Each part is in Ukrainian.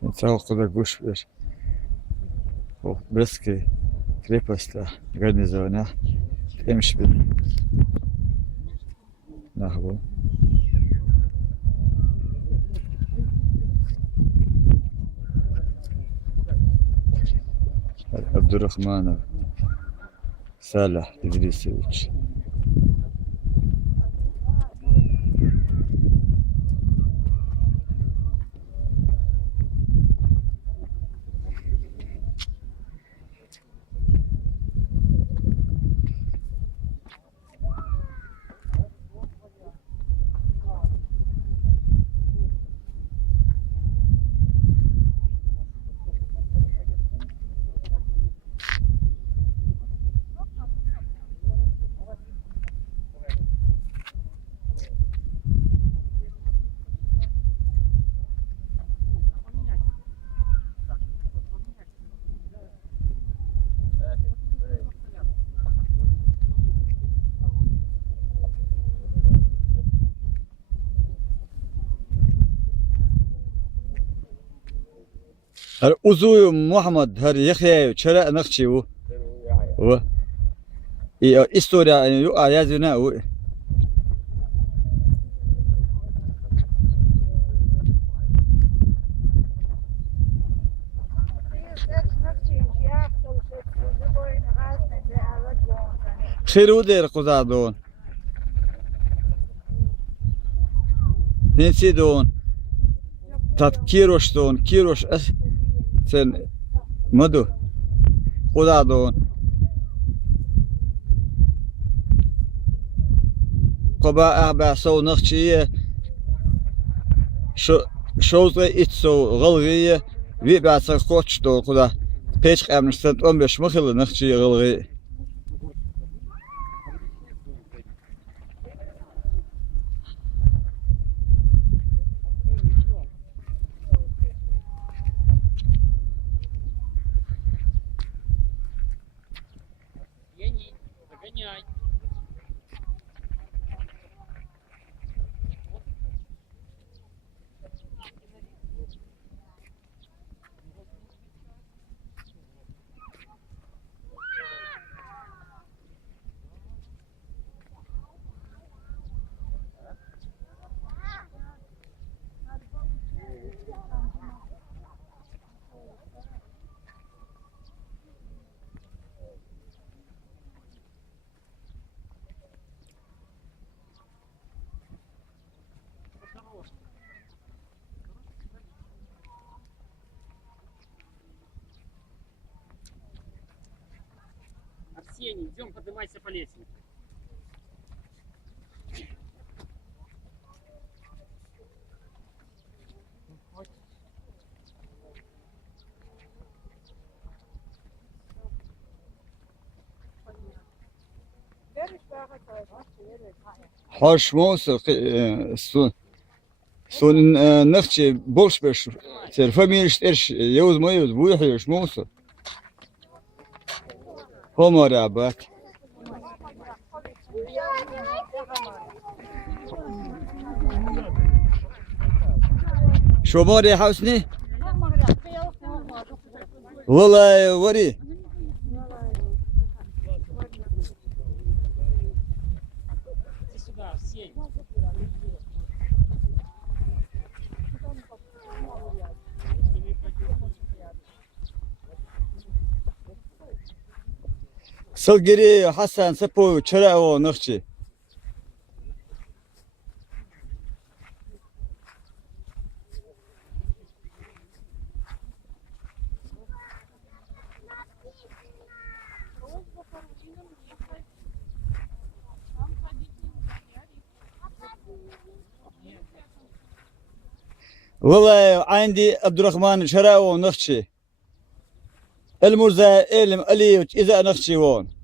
Цього куди гуш беш. О, Брестський крепость гарнизона. Емшбин. Нахбу. Абдурахманов Салах Идрисович. هر عضو محمد هر يخيا شرع نقشي و استوريا يو آياتنا و خيرو دير قزادون نسي دون تات كيروش دون كيروش sen madu kuda don qoba ahba so naqchiye showza itso g'ilg'iye vi ba'sa qochdo kuda pech qamishdan 15 mixil naqchiye g'ilg'i Арсений, идем, поднимайся по лестнице. Hoş olsa son naqchi bosh besh ter familist ersh yoz moyoz bu yosh olsa homora bak شماره حسني والله وري سلگری حسن سپو چرا و نخچی والله عندي عبد الرحمن شراو نخشي المرزا علم علي إذا نخشي وون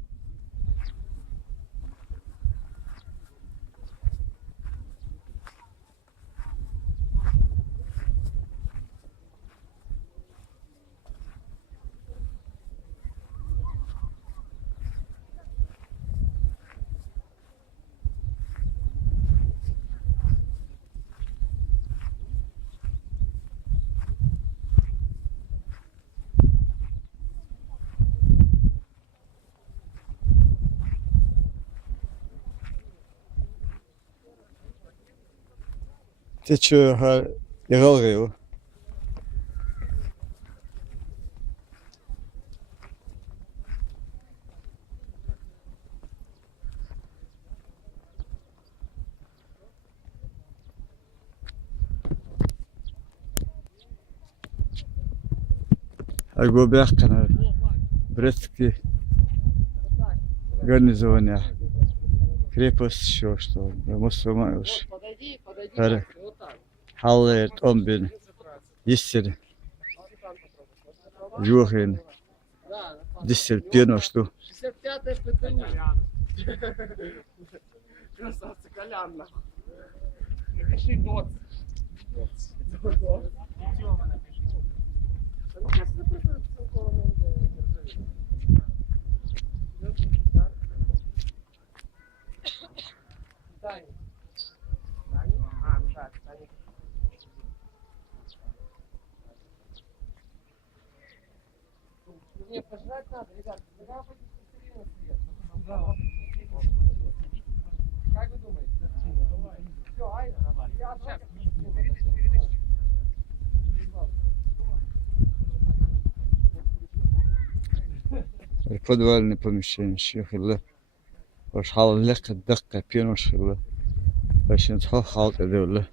تشوها يغلغيو أقول بيحكنا برستكي гарнизоне крепость еще что мусульманш Подойди. Вот так. халет омбин истер юхин Да. дисел пено что 65-е ПТУ. Красавцы, Колян, нахуй. Напиши ДОЦ. Тёма напиши. Ну, кажется, просто целково Таня. А, ну да, Таня. Не, пожрать надо, ребят. Когда вы будете на свет? Как вы думаете? Все, ай, я сейчас. подвальное помещение шехле وش حاول لك الدقة بينو شغله باش نتحو حاط ذوله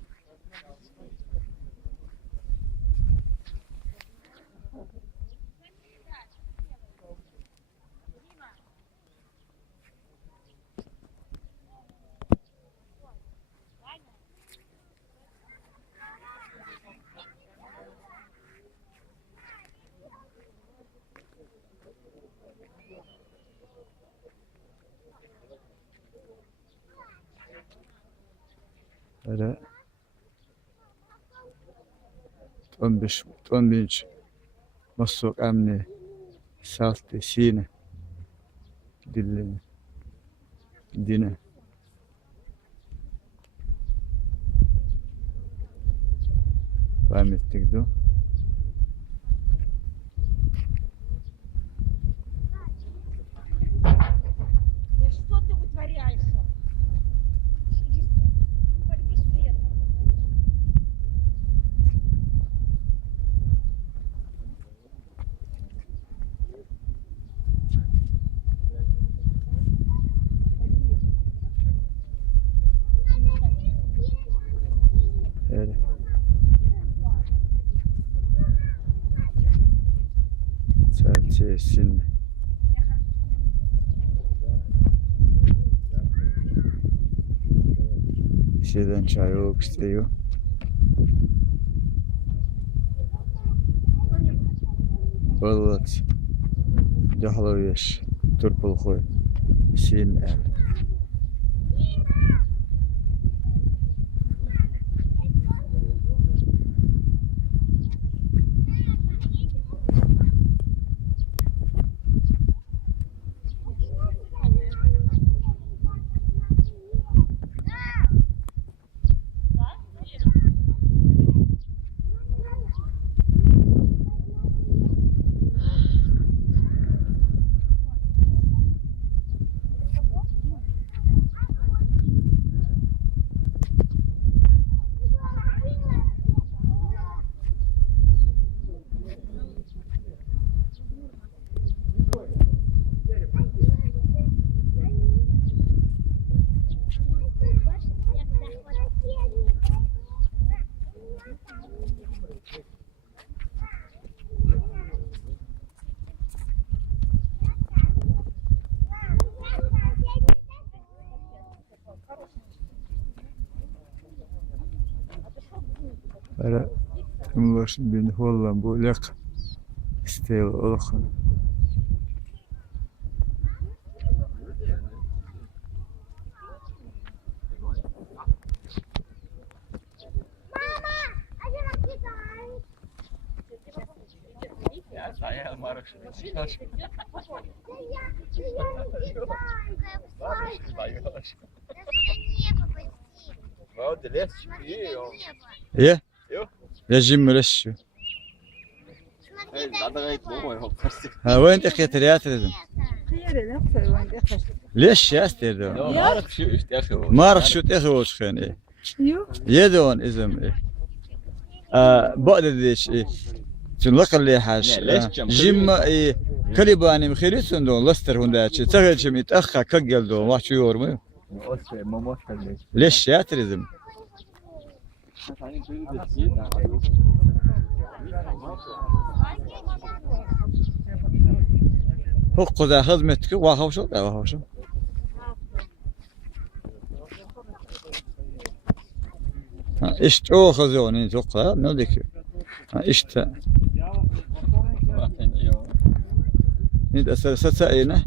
هذا تنبش مسوق أمني سالتي سينة دينا فهمت تقدو Что ты вытворяешь? Пойди свет. هذا سالتي سينة Şeyden çay yok istiyor. Balıt. Dahlaviyş. Turpul koy. Sin ev. Böyle tümlaş bin Holland bu lek stil olsun. Ye? Я Jim Рещу. ها وين تخي ترياترزم؟ ليش يا استير؟ ما رخ شو تخي وش خان ايه Yok. يدون إزم بعد ديش تنلق اللي حاش جيم كليباني مخيرسون دون لستر هنداتش تغلش متأخر كجل دون واحد يورمو ليش ياتريزم هو قذا خدمتك وهاوشو لا وهاوشو İşte o خزوني توقع نوديك işte. Nid asar satsa ina